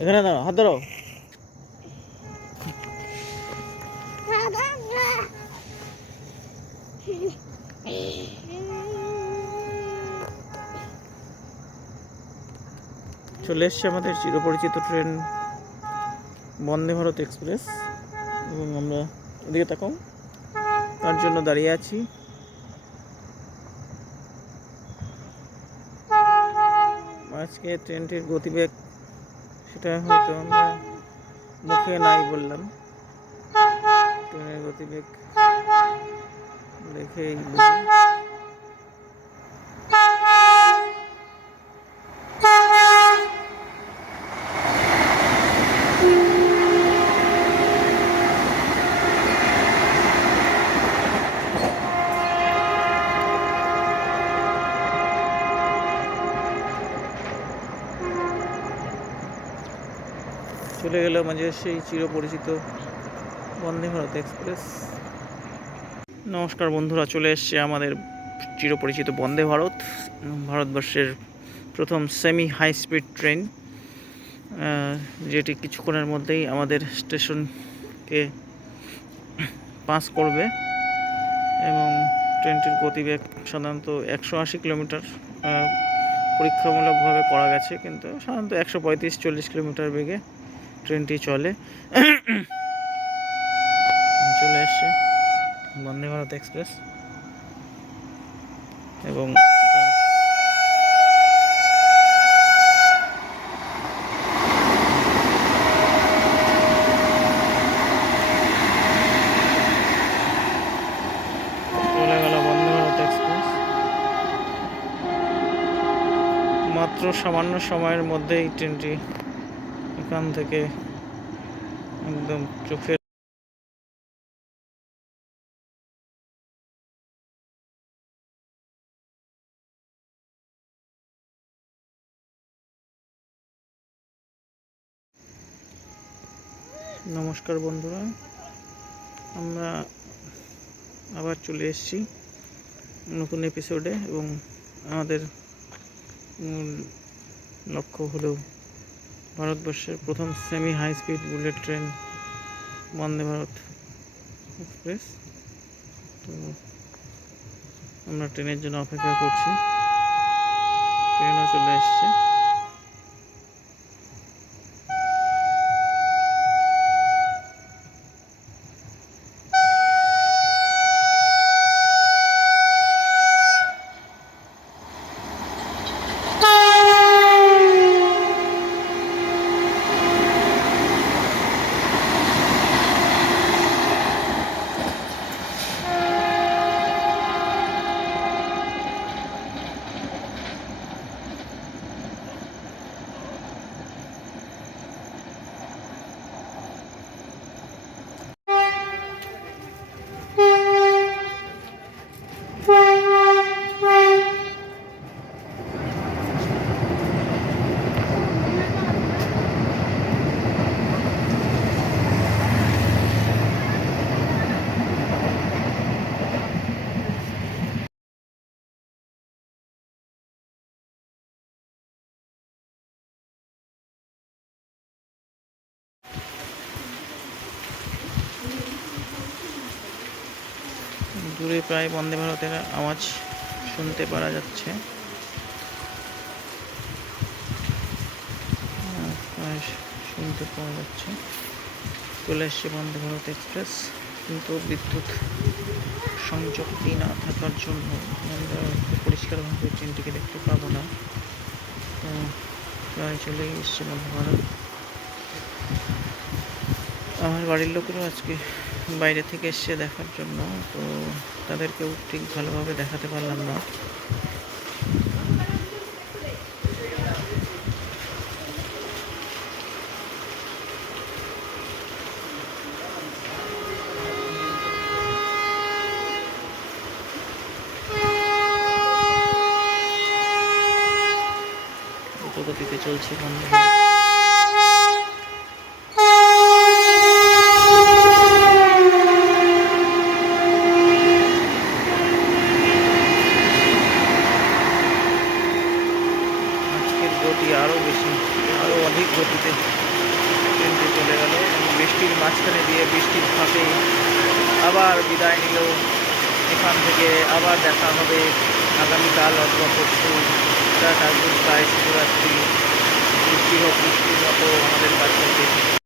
এখানে দাঁড়াও, হাত ধরো। চলে এসছে আমাদের চিরপরিচিত ট্রেন বন্দে ভারত এক্সপ্রেস, এবং আমরা এদিকে তাকাও, তার জন্য দাঁড়িয়ে আছি। আজকে ট্রেনটির গতিবেগ সেটা হয়তো আমরা মুখে নাই বললাম, ট্রেনের গতিবেগ দেখেই বুঝি। চলে গেল মাঝে সেই চিরপরিচিত বন্দে ভারত এক্সপ্রেস। নমস্কার বন্ধুরা, চলে এসছে আমাদের চিরপরিচিত বন্দে ভারত, ভারতবর্ষের প্রথম সেমি হাই স্পিড ট্রেন, যেটি কিছুক্ষণের মধ্যেই আমাদের স্টেশনকে পাস করবে। এবং ট্রেনটির গতিবেগ সাধারণত 180 কিলোমিটার পরীক্ষামূলকভাবে করা গেছে, কিন্তু সাধারণত 135-40 কিলোমিটার বেগে ট্রেনটি চলে। চলে এসছে বন্দে ভারত এক্সপ্রেস এবং চলে গেল বন্দে ভারত এক্সপ্রেস। মাত্র সামান্য সময়ের মধ্যেই ট্রেনটি এখান থেকে একদম চোখের নমস্কার বন্ধুরা, আমরা আবার চলে এসেছি নতুন এপিসোডে, এবং আমাদের মূল লক্ষ্য হলো ভারতবর্ষের প্রথম semi high speed bullet train Vande Bharat express. তো আমরা ট্রেনের জন্য অপেক্ষা করছি, ট্রেনও চলে এসছে। দূরে প্রায় বন্দে ভারতের আওয়াজ শুনতে পারা যাচ্ছে, প্রায় শুনতে পাওয়া যাচ্ছে। চলে এসছে বন্দে ভারত এক্সপ্রেস, কিন্তু বিদ্যুৎ সংযোগটি না থাকার জন্য আমরা পরিষ্কারভাবে ট্রেনটিকে দেখতে পাবো না। তো প্রায় চলেই এসছে বন্দে ভারত। আমার বাড়ির লোকেরও আজকে বাইরে থেকে এসছে দেখার জন্য, তো তাদেরকেও ঠিক ভালোভাবে দেখাতে পারলাম না। দ্রুতগতিতে চলছে বন্দে ভারত। আজকের গতি আরও বেশি, আরও অধিক গতিতে বৃষ্টির মাঝখানে দিয়ে বৃষ্টির ফাঁকে আবার বিদায় নিল। এখান থেকে আবার দেখা হবে আগামীকাল অথবা পরশু। টাটা, গুড বাই, শুভরাত্রি। বৃষ্টি হোক বৃষ্টির মতো আমাদের কাছে।